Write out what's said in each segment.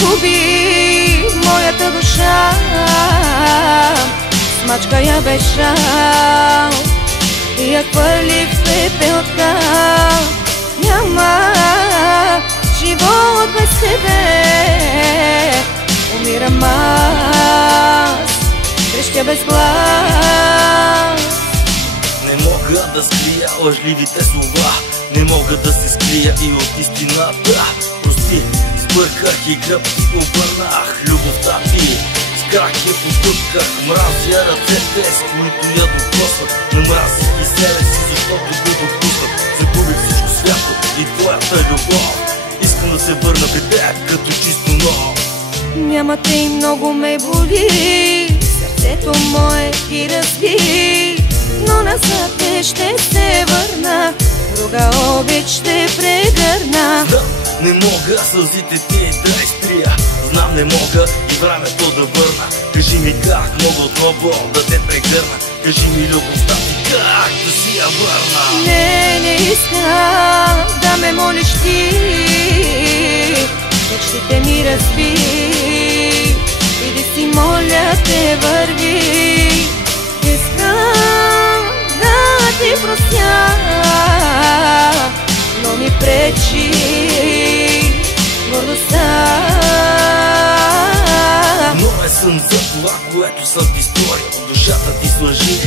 загуби моята душа, смачка я без жал и я хвърли в пепелта. Няма живот без тебе, умирам аз, крещя без глас. Не мога да скрия лъжливите слова, не мога да се скрия и от истината. Прости, сбърках и гръб ти обърнах. Любовта ти с крак я потъпках. Мразя ръцете, с които я докосват. Намразих и себе си, защото го допусках. Загубих всичко свято и твоята любов. Искам да се върна при теб като чисто нов. Няма те и много ме боли, сърцето мое ти разби, но назад не ще се върна, друга обич ще прегърна. Знам, не мога сълзите ти да изтрия, знам не мога и времето да върна. Кажи ми как мога отново да те прегърна, кажи ми любовта ти как да си я върна. Не искам да ме молиш ти, мечтите ми разби и да си моля те върви. Искам да ти простя, но ми пречи гордостта. Но съм за това, което съм ти сторил, душата ти с лъжи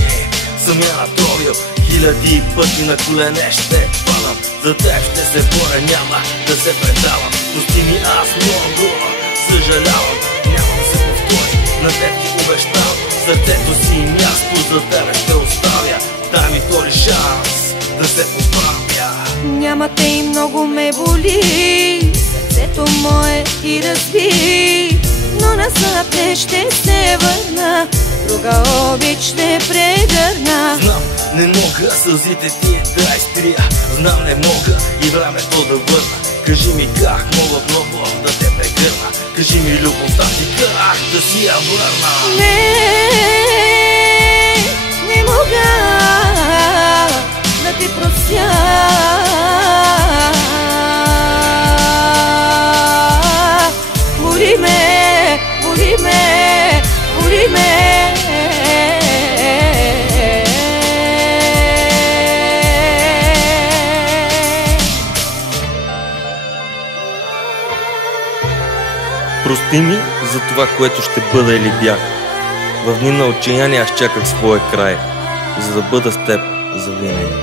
съм я натровил. Хиляди пъти на колене ще падам, за теб ще се боря, няма да се предавам. Прости ми, аз много съжалявам, няма да се повтори, на теб ти обещавам. Сърцето си място за тебе ще оставя, дай ми втори шанс да се поправя. Няма те и много ме боли, сърцето мое ти разби, но назад не ще се върна, друга обич ще прегърна. Знам, не мога сълзите ти да изтрия, знам не мога и времето да върна. Кажи ми как мога отново да те прегърна, кажи ми любовта ти как да си я върна. Не мога да ти простя, боли ме, боли ме, боли ме. Прости ми за това, което ще бъда или бях. В дни на отчаяние аз чаках своя край, за да бъда с теб завинаги.